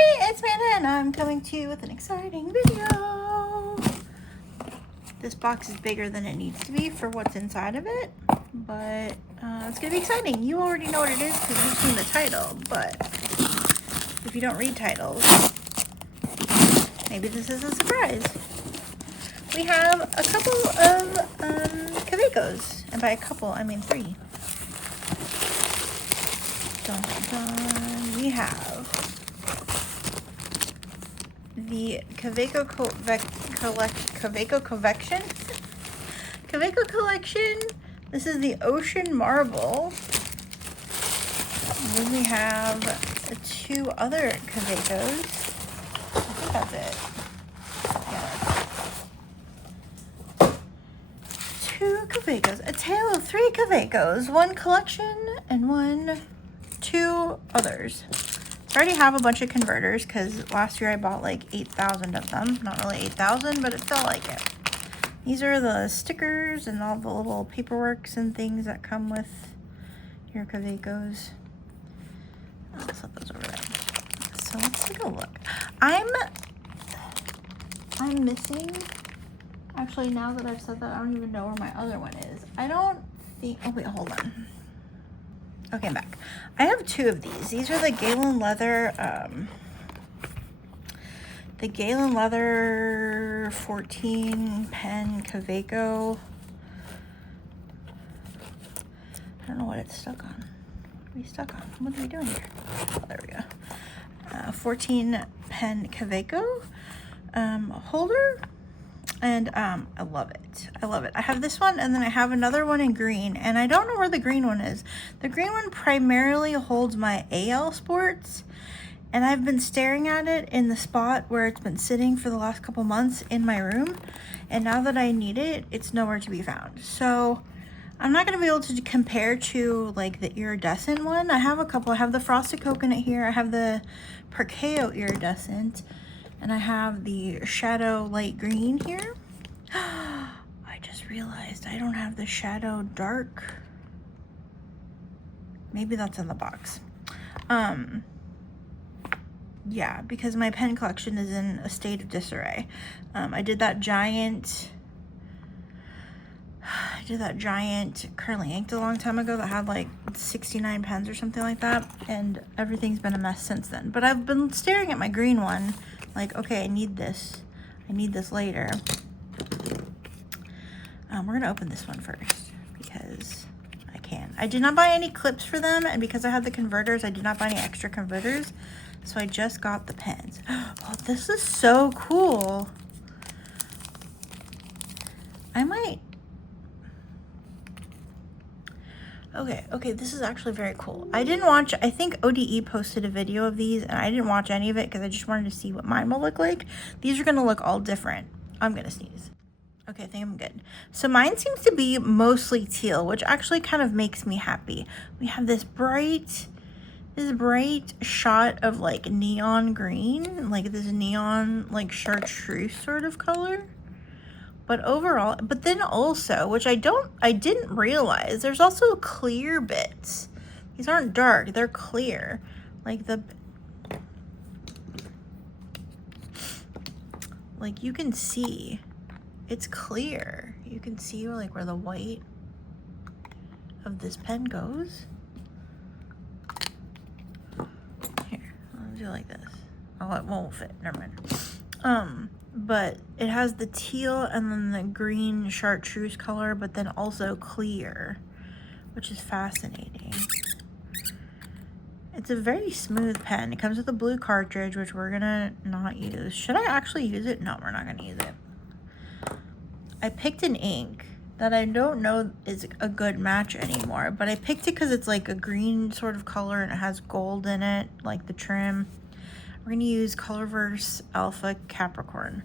everybody, it's Amanda and I'm coming to you with an exciting video. This box is bigger than it needs to be for what's inside of it, but it's gonna be exciting. You already know what it is because you've seen the title, but if you don't read titles, maybe this is a surprise. We have a couple of Kawecos, and by a couple I mean 3. Dun, dun, dun. We have the Kaweco Collection. Kaweco Collection. This is the Ocean Marble. And then we have 2 other Kawecos. I think that's it. Yeah. 2 Kawecos. A tale of 3 Kawecos. 1 collection and 2 others. I already have a bunch of converters because last year I bought like 8,000 of them. Not really 8,000, but it felt like it. These are the stickers and all the little paperworks and things that come with your Kawecos. I'll set those over there. So let's take a look. I'm missing, actually now that I've said that, I don't even know where my other one is. I don't think, oh wait, hold on. Okay, I'm back. I have 2 of these. These are the Galen Leather, 14 pen Kaweco. I don't know what it's stuck on. What are we stuck on? What are we doing here? Oh, there we go. 14 pen Kaweco holder. And I love it. I love it. I have this one and then I have another one in green, and I don't know where the green one is. The green one primarily holds my AL Sports, and I've been staring at it in the spot where it's been sitting for the last couple months in my room, and now that I need it, it's nowhere to be found. So I'm not going to be able to compare to like the iridescent one. I have a couple. I have the Frosted Coconut here. I have the Perkeo Iridescent. And I have the Shadow Light Green here. I just realized I don't have the Shadow Dark. Maybe that's in the box. Yeah, because my pen collection is in a state of disarray. I did that giant currently inked a long time ago that had like 69 pens or something like that, and everything's been a mess since then. But I've been staring at my green one like, okay, I need this later. We're gonna open this one first because I can. I did not buy any clips for them, and because I had the converters, I did not buy any extra converters, so I just got the pens. Oh, this is so cool. I might. Okay, this is actually very cool. I didn't watch, I think ODE posted a video of these, and I didn't watch any of it because I just wanted to see what mine will look like. These are gonna look all different. I'm gonna sneeze. Okay, I think I'm good. So mine seems to be mostly teal, which actually kind of makes me happy. We have this bright shot of like neon green, like this neon, like chartreuse sort of color. But overall, but then also, which I didn't realize, there's also clear bits. These aren't dark, they're clear. Like you can see, it's clear. You can see like where the white of this pen goes. Here, I'll do like this. Oh, it won't fit, never mind. But it has the teal and then the green chartreuse color, but then also clear, which is fascinating. It's a very smooth pen. It comes with a blue cartridge, which we're gonna not use. Should I actually use it? No, we're not gonna use it. I picked an ink that I don't know is a good match anymore, but I picked it because it's like a green sort of color and it has gold in it, like the trim. We're gonna use Colorverse Alpha Capricorn.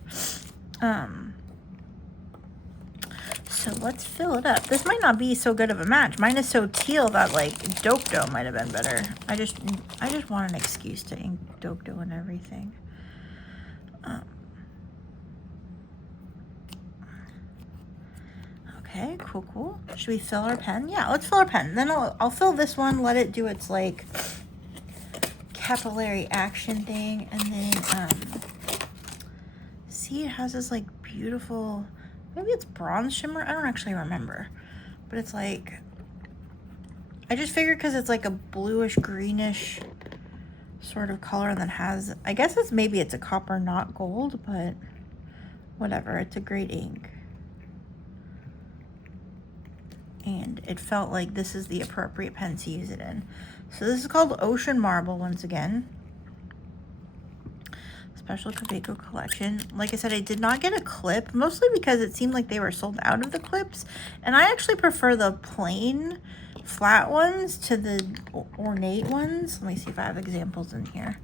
So let's fill it up. This might not be so good of a match. Mine is so teal that like Dope Dough might have been better. I just want an excuse to ink Dope Dough and everything. Okay, cool. Should we fill our pen? Yeah, let's fill our pen. Then I'll fill this one, let it do its like capillary action thing. And then, see, it has this like beautiful, maybe it's bronze shimmer. I don't actually remember, but it's like, I just figured because it's like a bluish greenish sort of color and then has, I guess it's, maybe it's a copper, not gold, but whatever, it's a great ink. And it felt like this is the appropriate pen to use it in. So this is called Ocean Marble once again. Special Kaweco collection. Like I said, I did not get a clip, mostly because it seemed like they were sold out of the clips. And I actually prefer the plain flat ones to the ornate ones. Let me see if I have examples in here.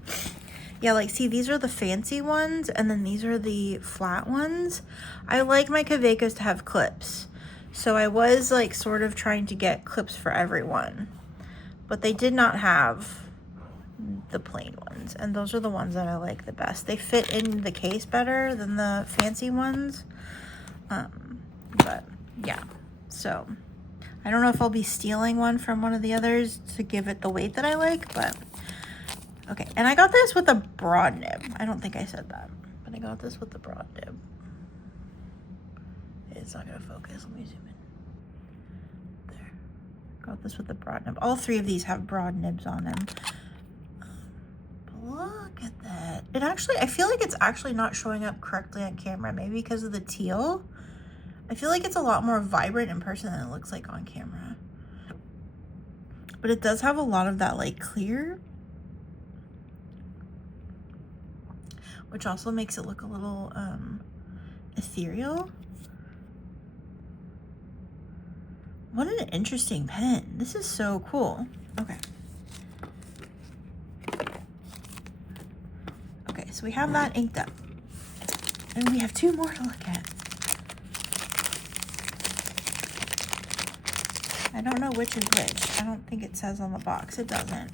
Yeah, like see, these are the fancy ones and then these are the flat ones. I like my Kawecos to have clips. So I was like sort of trying to get clips for everyone, but they did not have the plain ones. And those are the ones that I like the best. They fit in the case better than the fancy ones. But yeah, so I don't know if I'll be stealing one from one of the others to give it the weight that I like, but okay. And I got this with a broad nib. I don't think I said that, but I got this with the broad nib. It's not gonna focus. Let me zoom in. There. Got this with the broad nib. All three of these have broad nibs on them. But look at that. It actually, I feel like it's actually not showing up correctly on camera. Maybe because of the teal. I feel like it's a lot more vibrant in person than it looks like on camera. But it does have a lot of that like clear, which also makes it look a little ethereal. What an interesting pen. This is so cool. Okay. Okay, so we have that inked up. And we have two more to look at. I don't know which is which. I don't think it says on the box. It doesn't.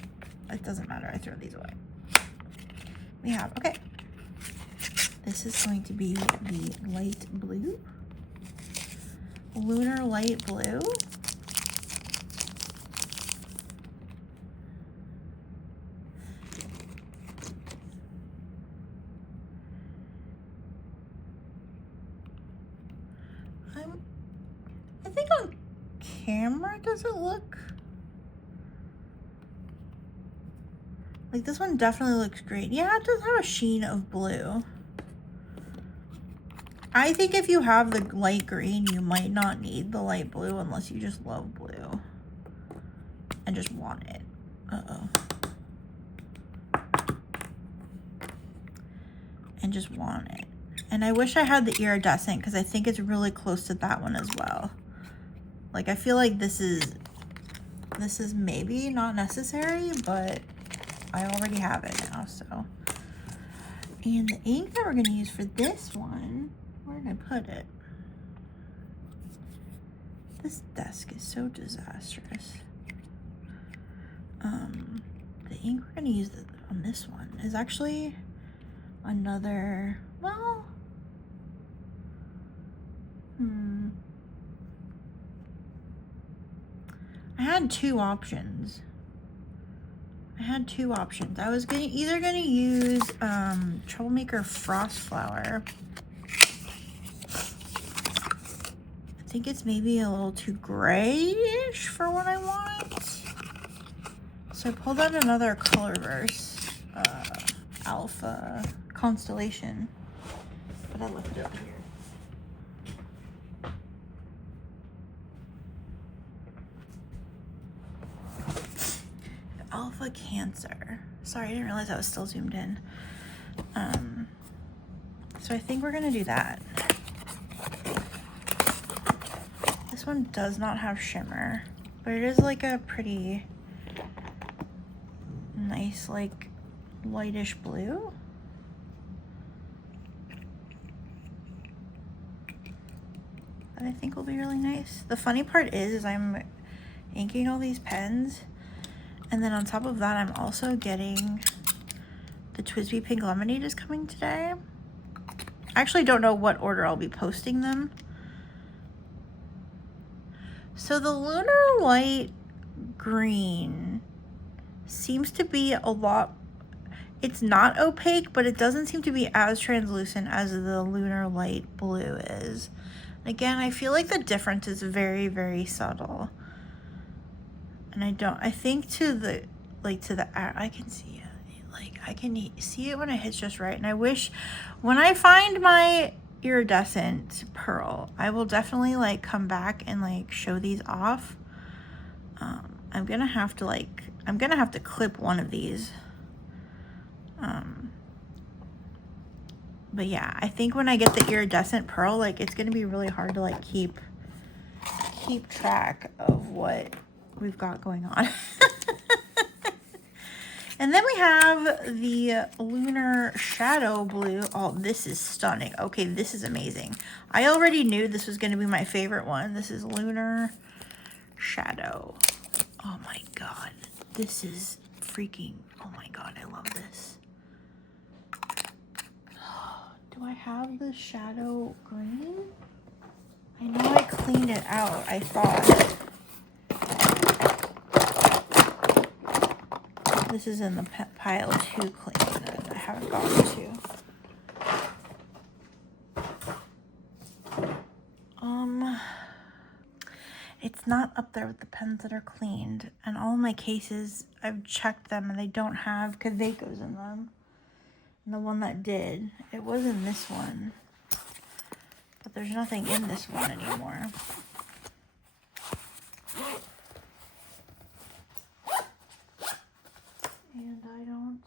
It doesn't matter. I throw these away. We have, okay. This is going to be the light blue. Lunar Light Blue. I think on camera, does it look like this one definitely looks great. Yeah, it does have a sheen of blue. I think if you have the light green, you might not need the light blue unless you just love blue and just want it. And just want it. And I wish I had the iridescent because I think it's really close to that one as well. Like I feel like this is maybe not necessary, but I already have it now, so. And the ink that we're gonna use for this one, where did I put it? This desk is so disastrous. The ink we're gonna use on this one is actually another, well, I had two options. I was either gonna use Troublemaker Frost Flower. I think it's maybe a little too grayish for what I want. So I pulled out another Colorverse Alpha Constellation, but I left it up here. Alpha Cancer. Sorry, I didn't realize I was still zoomed in. So I think we're gonna do that. This one does not have shimmer, but it is like a pretty nice, like lightish blue. That I think will be really nice. The funny part is I'm inking all these pens, and then on top of that, I'm also getting the TWSBI Pink Lemonade is coming today. I actually don't know what order I'll be posting them. So the Lunar Light Green seems to be a lot It's not opaque, but it doesn't seem to be as translucent as the Lunar Light Blue is. Again, I feel like the difference is very, very subtle. And I think to the, I can see it. Like, I can see it when it hits just right. And I wish, when I find my iridescent pearl, I will definitely, like, come back and, like, show these off. I'm gonna have to clip one of these. But yeah, I think when I get the iridescent pearl, like, it's gonna be really hard to, like, keep track of what we've got going on. And then we have the Lunar Shadow Blue. Oh, this is stunning. Okay, this is amazing. I already knew this was gonna be my favorite one. This is Lunar Shadow. Oh my God, this is freaking, oh my God, I love this. Do I have the shadow green? I know I cleaned it out, I thought. This is in the pile to clean that I haven't gotten to. It's not up there with the pens that are cleaned. And all of my cases, I've checked them and they don't have Kawecos in them. And the one that did, it was in this one. But there's nothing in this one anymore. And I don't...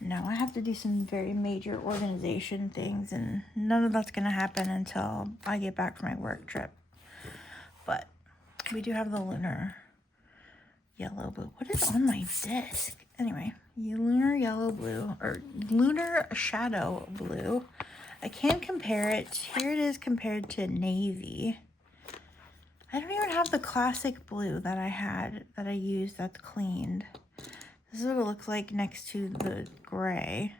No, I have to do some very major organization things, and none of that's going to happen until I get back from my work trip. But we do have the Lunar Yellow Blue. What is on my disc? Anyway, Lunar Yellow Blue, or Lunar Shadow Blue. I can compare it. Here it is compared to navy. I don't even have the classic blue that I used that's cleaned. This is what it looks like next to the gray.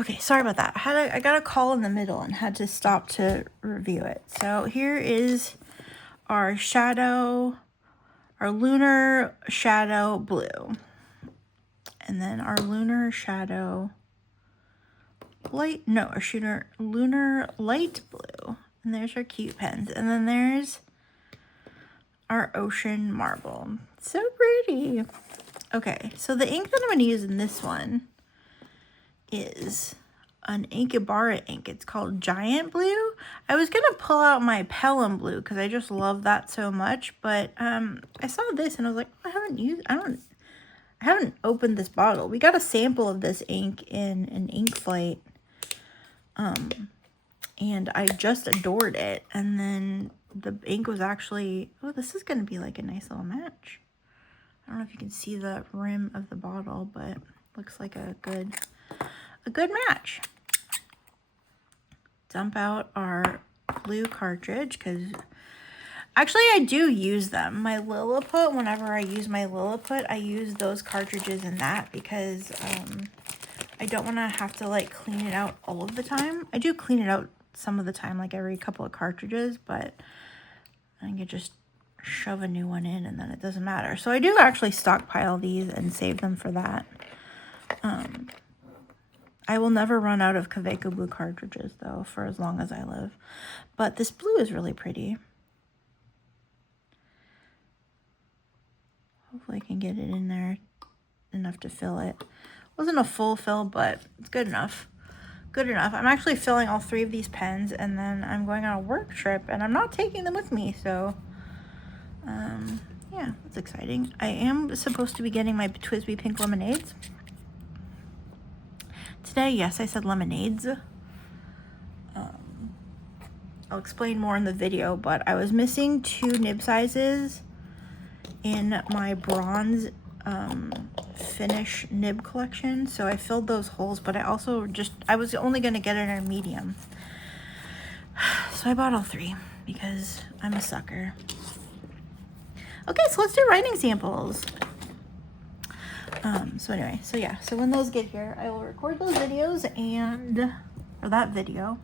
Okay, sorry about that. I got a call in the middle and had to stop to review it. So here is our Lunar Shadow Blue. And then our Lunar Shadow Lunar Light Blue. And there's our cute pens. And then there's our Ocean Marble. So pretty. Okay, so the ink that I'm going to use in this one is an Inkebara ink. It's called Giant Blue. I was going to pull out my Pelham Blue because I just love that so much, but I saw this and I was like, I haven't opened this bottle. We got a sample of this ink in an ink flight, and I just adored it. And then the ink was actually, oh, this is going to be like a nice little match. I don't know if you can see the rim of the bottle, but looks like a good match. Dump out our blue cartridge, because actually I do use them. My Lilliput, whenever I use my Lilliput, I use those cartridges in that because I don't want to have to like clean it out all of the time. I do clean it out some of the time, like every couple of cartridges, but I can just shove a new one in and then it doesn't matter. So I do actually stockpile these and save them for that. I will never run out of Kaweco Blue cartridges though for as long as I live. But this blue is really pretty. Hopefully I can get it in there enough to fill it. Wasn't a full fill, but it's good enough. Good enough. I'm actually filling all 3 of these pens and then I'm going on a work trip and I'm not taking them with me, so yeah, that's exciting. I am supposed to be getting my Twisby pink lemonades today. Yes, I said lemonades. I'll explain more in the video, but I was missing 2 nib sizes in my bronze finish nib collection, so I filled those holes, but I was only going to get it in a medium, so I bought all 3 because I'm a sucker. Okay, so let's do writing samples. So anyway, so yeah, so when those get here, I will record those videos or that video.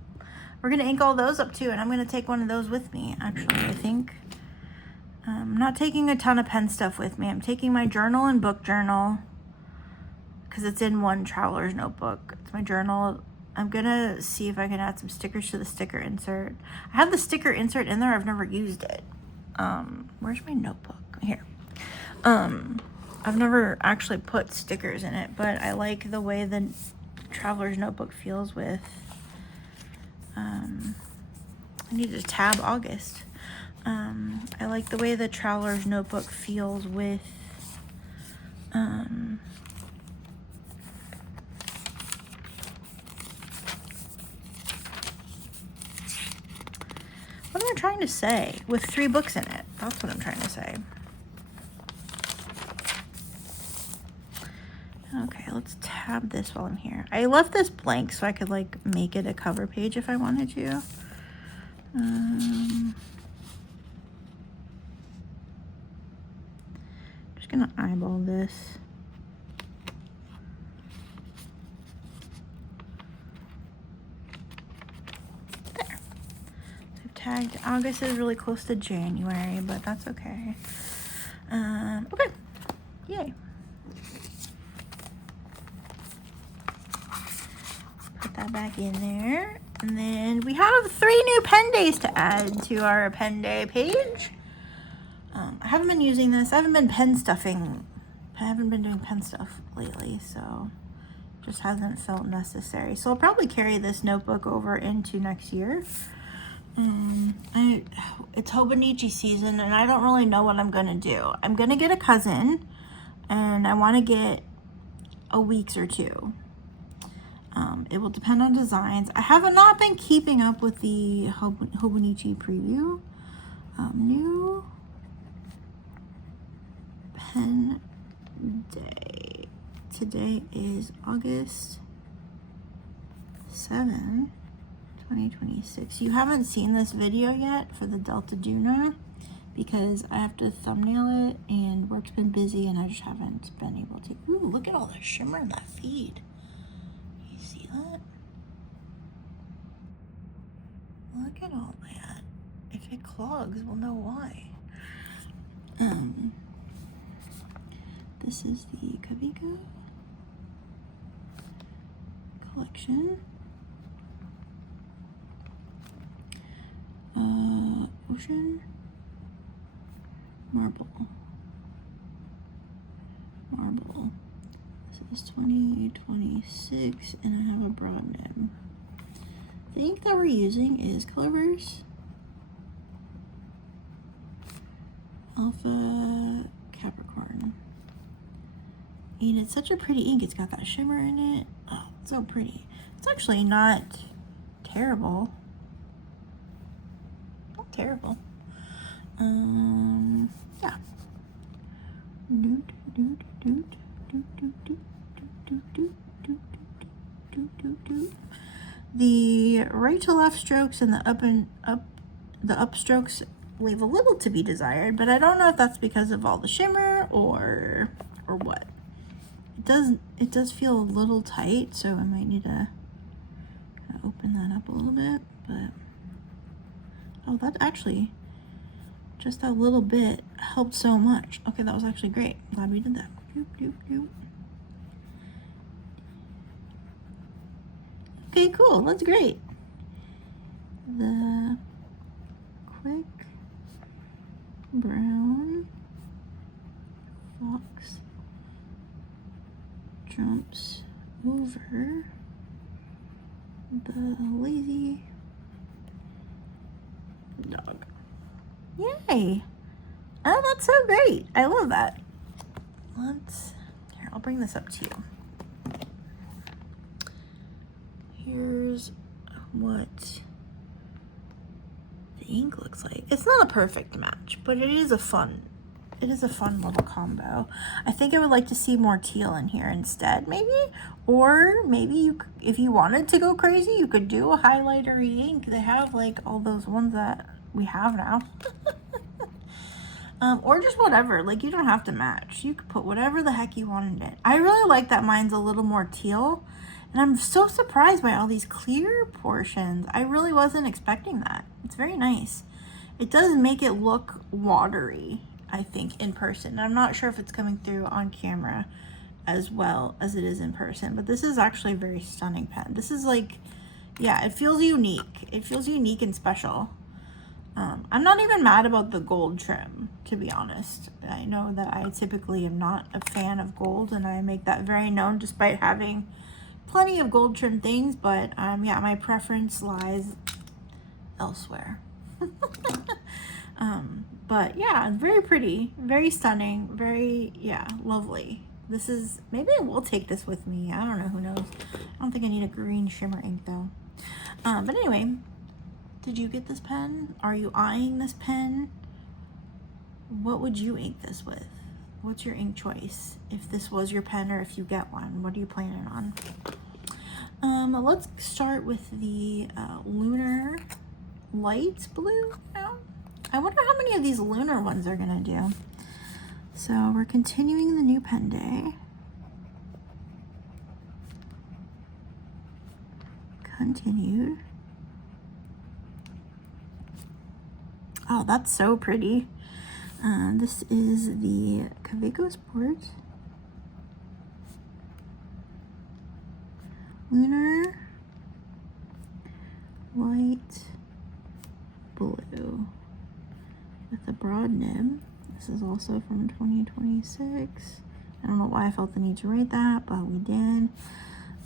We're gonna ink all those up too, and I'm gonna take one of those with me. Actually, I think I'm not taking a ton of pen stuff with me. I'm taking my journal and book journal because it's in one traveler's notebook. It's my journal. I'm gonna see if I can add some stickers to the sticker insert. I have the sticker insert in there. I've never used it. Where's my notebook? Here. I've never actually put stickers in it, but I like the way the traveler's notebook feels with, I need to tab August. I like the way the traveler's notebook feels with, what am I trying to say? With 3 books in it. That's what I'm trying to say. Okay, let's tab this while I'm here. I left this blank so I could like make it a cover page if I wanted to. Just gonna eyeball this. There. I've tagged August is really close to January, but that's okay. Okay, yay. Put that back in there. And then we have 3 new pen days to add to our pen day page. I haven't been using this. I haven't been pen stuffing. I haven't been doing pen stuff lately, so it just hasn't felt necessary. So I'll probably carry this notebook over into next year. It's Hobonichi season, and I don't really know what I'm gonna do. I'm gonna get a cousin, and I want to get a week's or 2. It will depend on designs. I have not been keeping up with the Hobonichi preview. New pen day. Today is August 7, 2026. You haven't seen this video yet for the Delta Duna because I have to thumbnail it and work's been busy and I just haven't been able to. Ooh, look at all the shimmer in that feed. See that? Look at all that. If it clogs, we'll know why. This is the Kaweco Collection Ocean Marble. This is 2026, and I have a broad nib. The ink that we're using is Colorverse Alpha Capricorn. And it's such a pretty ink. It's got that shimmer in it. Oh, it's so pretty. It's actually not terrible. Not terrible. Yeah. The right to left strokes and the up strokes leave a little to be desired, but I don't know if that's because of all the shimmer or what. It does feel a little tight, so I might need to kind of open that up a little bit, but oh, that actually just that little bit helped so much. Okay, that was actually great. Glad we did that. Okay, cool. That's great. The quick brown fox jumps over the lazy dog. Yay! Oh, that's so great. I love that. Here, I'll bring this up to you. Here's what the ink looks like. It's not a perfect match, but it is a fun little combo. I think I would like to see more teal in here instead, maybe. Or maybe if you wanted to go crazy, you could do a highlighter-y ink. They have like all those ones that we have now. Or just whatever. Like, you don't have to match. You could put whatever the heck you want in it. I really like that mine's a little more teal. And I'm so surprised by all these clear portions. I really wasn't expecting that. It's very nice. It does make it look watery, I think, in person. I'm not sure if it's coming through on camera as well as it is in person, but this is actually a very stunning pen. This is like, yeah, it feels unique. It feels unique and special. I'm not even mad about the gold trim, to be honest. I know that I typically am not a fan of gold, and I make that very known despite having plenty of gold trim things, but yeah, my preference lies elsewhere. But yeah, very pretty, very stunning, very, yeah, lovely. This is, maybe I will take this with me. I don't know, who knows. I don't think I need a green shimmer ink though. But anyway, did you get this pen? Are you eyeing this pen? What would you ink this with? What's your ink choice? If this was your pen or if you get one, what are you planning on? Let's start with the Lunar Light Blue now. I wonder how many of these lunar ones are gonna do. So we're continuing the new pen day. Continued. Oh, that's so pretty. This is the Kaweco Sports Lunar Light Blue with a broad nib. This is also from 2026. I don't know why I felt the need to write that, but we did.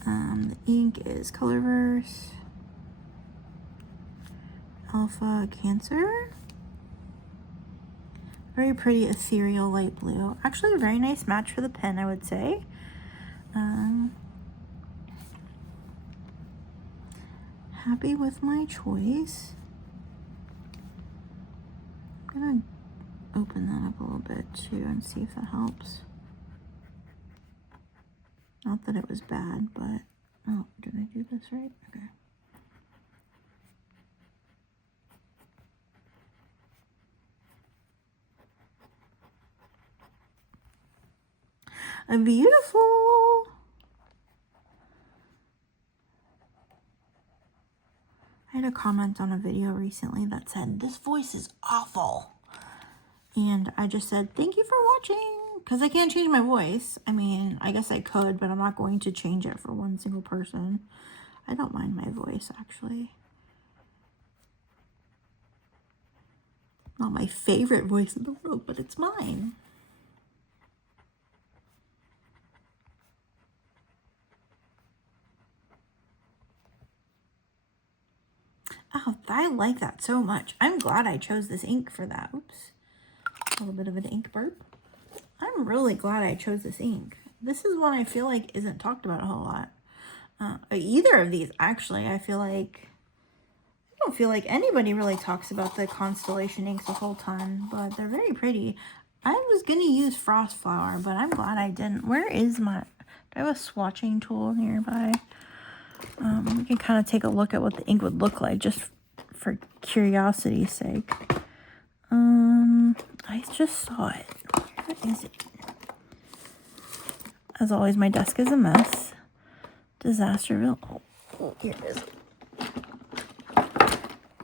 The ink is Colorverse Alpha Cancer. Very pretty ethereal light blue. Actually a very nice match for the pen, I would say. Happy with my choice. I'm gonna open that up a little bit too and see if that helps. Not that it was bad, but oh, did I do this right? Okay. Beautiful. I had a comment on a video recently that said, this voice is awful. And I just said, thank you for watching, because I can't change my voice. I mean, I guess I could, but I'm not going to change it for one single person. I don't mind my voice, actually. Not my favorite voice in the world, but it's mine. Oh, I like that so much. I'm glad I chose this ink for that. Oops. A little bit of an ink burp. I'm really glad I chose this ink. This is one I feel like isn't talked about a whole lot. Either of these, actually. I don't feel like anybody really talks about the Constellation inks a whole ton, but they're very pretty. I was going to use Frost Flower, but I'm glad I didn't. Where is my... Do I have a swatching tool nearby? We can kind of take a look at what the ink would look like, just for curiosity's sake. I just saw it. Where is it? As always, my desk is a mess. Disasterville. Oh, here it is.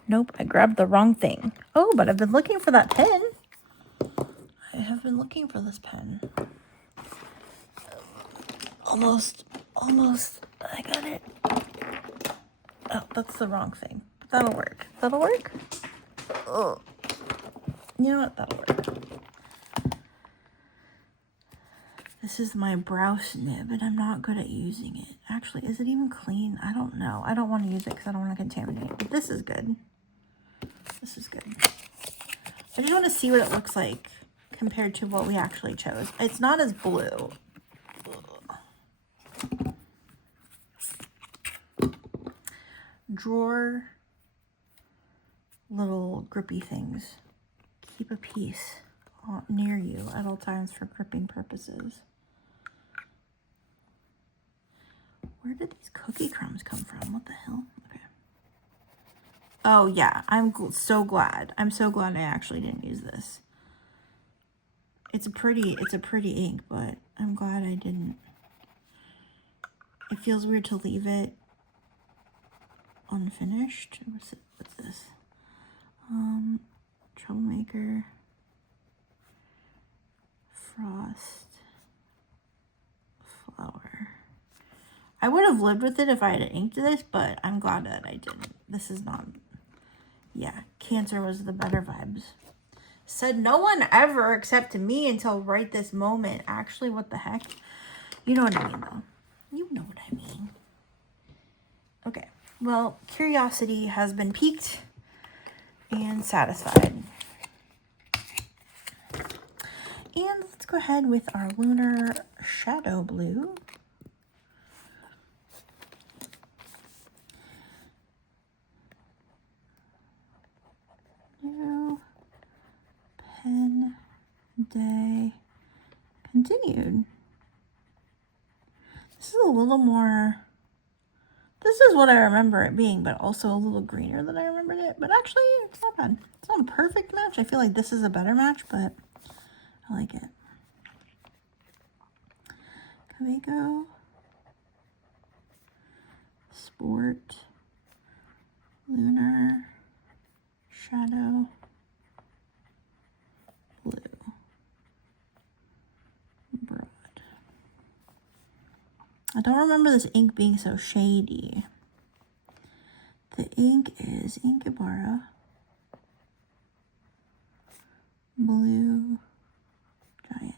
Nope, I grabbed the wrong thing. Oh, but I've been looking for that pen. I have been looking for this pen. Almost. I got it. Oh, that's the wrong thing. That'll work. That'll work? Oh. You know what? That'll work. This is my Browse nib, and I'm not good at using it. Actually, is it even clean? I don't know. I don't want to use it because I don't want to contaminate it. But this is good. This is good. I just want to see what it looks like compared to what we actually chose. It's not as blue. Drawer little grippy things. Keep a piece near you at all times for gripping purposes. Where did these cookie crumbs come from? What the hell? Okay. Oh yeah, I'm so glad. I'm so glad I actually didn't use this. It's a pretty ink, but I'm glad I didn't. It feels weird to leave it unfinished. What's this? Troublemaker, Frost, Flower. I would have lived with it if I had inked this, but I'm glad that I didn't. This is not, yeah, Cancer was the better vibes. Said no one ever except me until right this moment. Actually, what the heck? You know what I mean, though. You know what I mean. Okay, well, curiosity has been piqued and satisfied. And let's go ahead with our Lunar Shadow Blue. New pen day continued. This is a little more, this is what I remember it being, but also a little greener than I remembered it. But actually, it's not bad. It's not a perfect match. I feel like this is a better match, but I like it. Kaweco Sports, Lunar Shadow Blue. Broad. I don't remember this ink being so shady. The ink is Inkebara Blue Giant.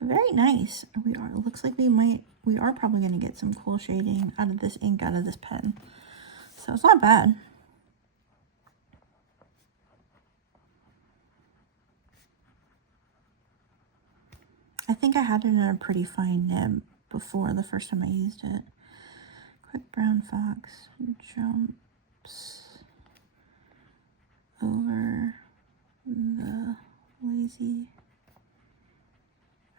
Very nice. We are. It looks like we are probably going to get some cool shading out of this ink, out of this pen. So it's not bad. I think I had it in a pretty fine nib before the first time I used it. Quick Brown Fox jumps over the lazy.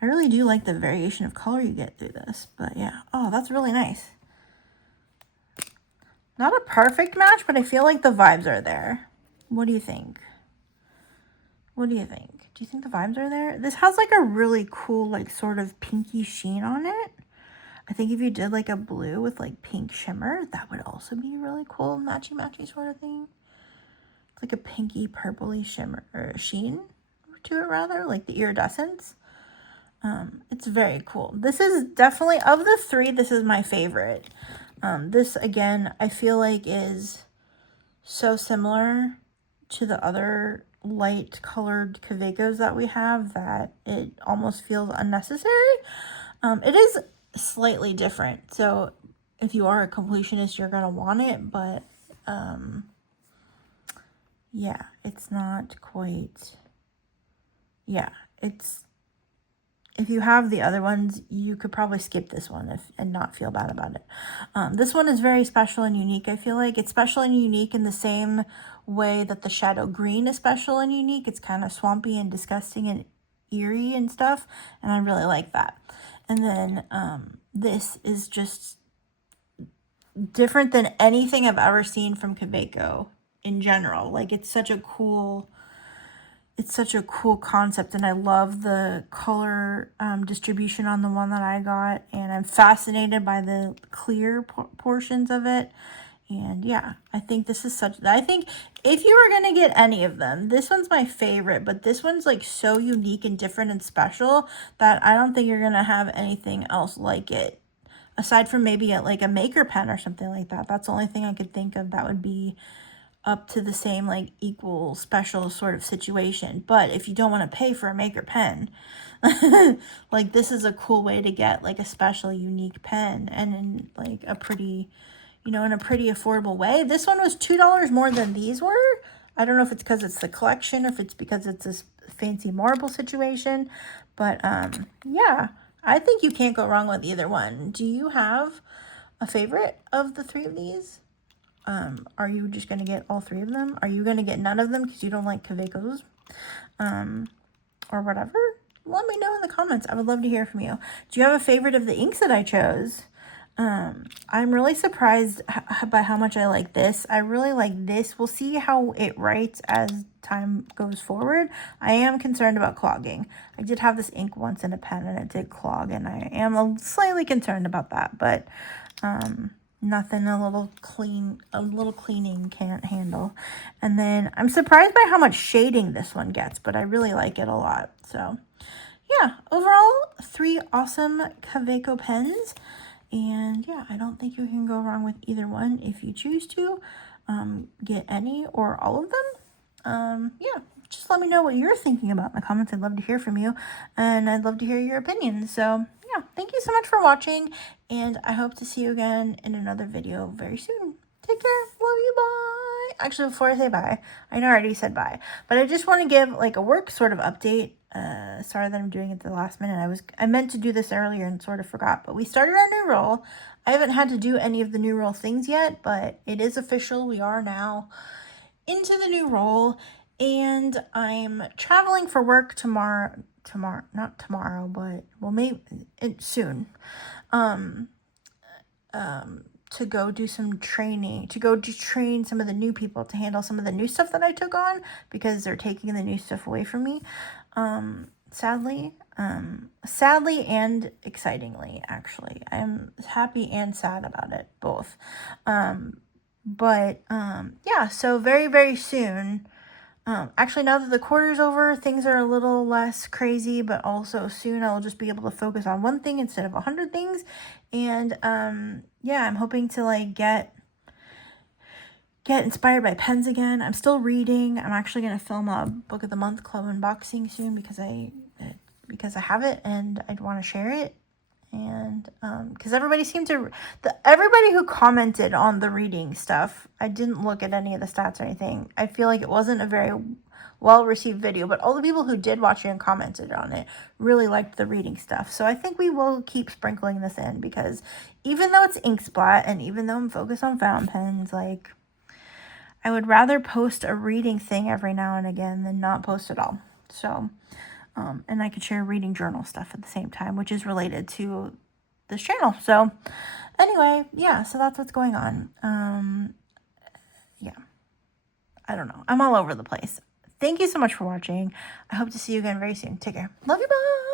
I really do like the variation of color you get through this, but yeah. Oh, that's really nice. Not a perfect match, but I feel like the vibes are there. What do you think? What do you think? Do you think the vibes are there? This has like a really cool, like sort of pinky sheen on it. I think if you did like a blue with like pink shimmer, that would also be a really cool matchy-matchy sort of thing. It's like a pinky purpley shimmer or sheen to it rather, like the iridescence. It's very cool. This is definitely, of the three, this is my favorite. This, again, I feel like is so similar to the other light colored Kawecos that we have that it almost feels unnecessary. It is slightly different. So if you are a completionist, you're going to want it. But, yeah, it's not quite, yeah, it's, if you have the other ones, you could probably skip this one and not feel bad about it. This one is very special and unique, I feel like. It's special and unique in the same way that the Shadow Green is special and unique. It's kind of swampy and disgusting and eerie and stuff, and I really like that. And then this is just different than anything I've ever seen from Kaweco in general. Like, it's such a cool concept, and I love the color distribution on the one that I got, and I'm fascinated by the clear portions of it. And yeah, I think this is I think if you were going to get any of them, this one's my favorite, but this one's like so unique and different and special that I don't think you're going to have anything else like it. Aside from maybe like a maker pen or something like that. That's the only thing I could think of that would be up to the same like equal special sort of situation. But if you don't want to pay for a maker pen, like this is a cool way to get like a special unique pen, and in like a pretty, you know, in a pretty affordable way. This one was $2 more than these were. I don't know if it's because it's the collection or if it's because it's this fancy marble situation, but yeah, I think you can't go wrong with either one. Do you have a favorite of the three of these? Are you just going to get all three of them? Are you going to get none of them because you don't like Kawecos? Or whatever? let me know in the comments. I would love to hear from you. Do you have a favorite of the inks that I chose? I'm really surprised by how much I like this. I really like this. We'll see how it writes as time goes forward. I am concerned about clogging. I did have this ink once in a pen and it did clog, and I am slightly concerned about that, but nothing a little cleaning can't handle. And then I'm surprised by how much shading this one gets, but I really like it a lot. So yeah, overall 3 awesome Kaweco pens. And yeah, I don't think you can go wrong with either one if you choose to get any or all of them. Yeah, just let me know what you're thinking about in the comments. I'd love to hear from you, and I'd love to hear your opinions. So yeah, thank you so much for watching, and I hope to see you again in another video very soon. Take care. Love you. Bye. Actually, before I say bye, I know I already said bye, but I just want to give like a work sort of update. Sorry that I'm doing it at the last minute. I meant to do this earlier and sort of forgot, but we started our new role. I haven't had to do any of the new role things yet, but it is official. We are now into the new role, and I'm traveling for work not tomorrow, but well, maybe soon. To go do some training, to go train some of the new people to handle some of the new stuff that I took on, because they're taking the new stuff away from me. Sadly and excitingly, actually. I'm happy and sad about it, both. Yeah, so very, very soon. Actually, now that the quarter's over, things are a little less crazy, but also soon I'll just be able to focus on one thing instead of 100 things. And, yeah, I'm hoping to, like, get inspired by pens again. I'm still reading. I'm actually going to film a Book of the Month Club unboxing soon because I have it and I'd want to share it. And because everybody who commented on the reading stuff, I didn't look at any of the stats or anything. I feel like it wasn't a very well received video, but all the people who did watch it and commented on it really liked the reading stuff. So I think we will keep sprinkling this in, because even though it's ink splat and even though I'm focused on fountain pens, like, I would rather post a reading thing every now and again than not post at all. So and I could share reading journal stuff at the same time, which is related to this channel. So anyway, yeah, so that's what's going on. Yeah, I don't know. I'm all over the place. Thank you so much for watching. I hope to see you again very soon. Take care. Love you. Bye.